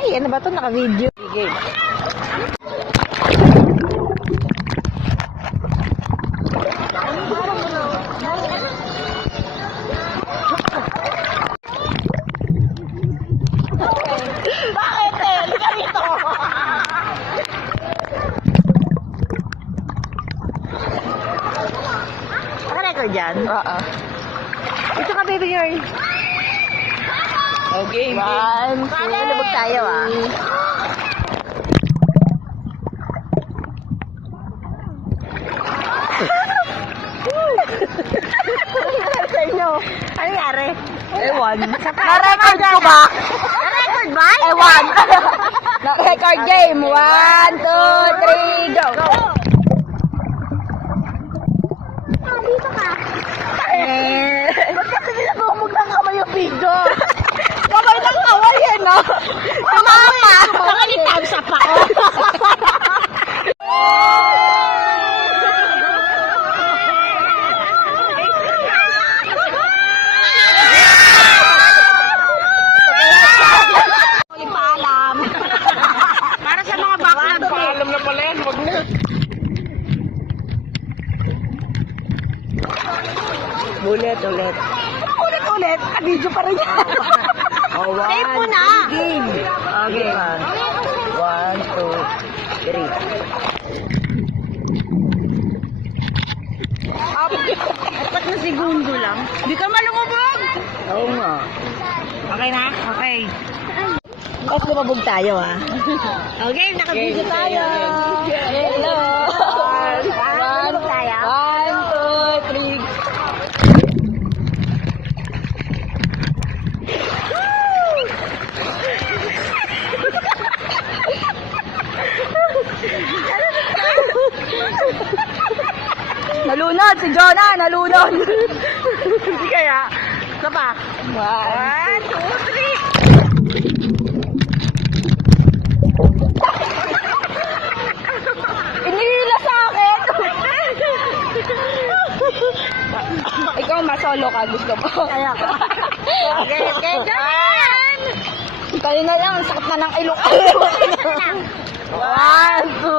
Ay, ano ba ito? Naka-video. Game. Bakit eh? Lika dito! Naka-record dyan? Oo. Ito ka, baby girl. Okay, One, two, labag tayo ah. Ano nangyari? Ewan. Na-record ko ba? Na-record ba? Ewan. Record game. 1, 2, 3, go. Dito ka. Ba't kasi binabumog ng kamay yung video? Kamay ng kawal yan, no? Tumama! Nakalitab sa pao. Para sa mga backlog ko. Alam na pala yan, wag na. Ulit. Ulit. Ka-video pa rin yan. Oh, Save mo na. Game. Okay. 1, 2, 3. Apat na segundo lang. Di ka malumubog. Oo nga. Okay na? Okay. Tapos lumabog tayo ah. Okay, naka-video tayo. Hello. Lumabog tayo. 1, 2, 3. Nalunod si Jonah, nalunod. Hindi kaya. Isa pa. 1, 2, 3. Inihila sa akin. Ikaw masolo ka, gusto mo. Kaya ka. Okay. Kanina lang, ang sakit na ng ilong. 1, 2.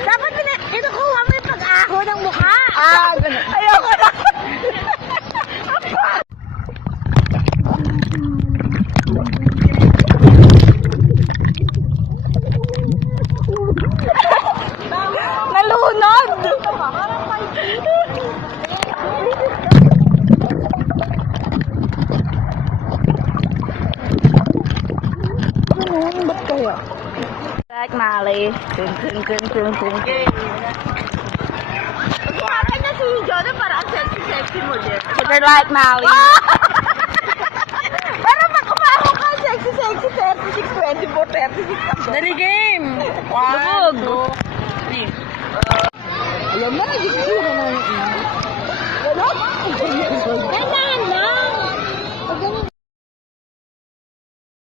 Dapat kinukuha mo yung pag-aho ng mukha. Ganun. Ayoko na. Nalunod. Ba't kaya? Like Molly. Tung. Kumakan na si Jonah para ang sexy mo din. Super like Molly. Pero pag kumaho ka, sexy, 36, 24, 36. Dali game. 1, 2, 3. Alam na, hindi ko na yung Ano?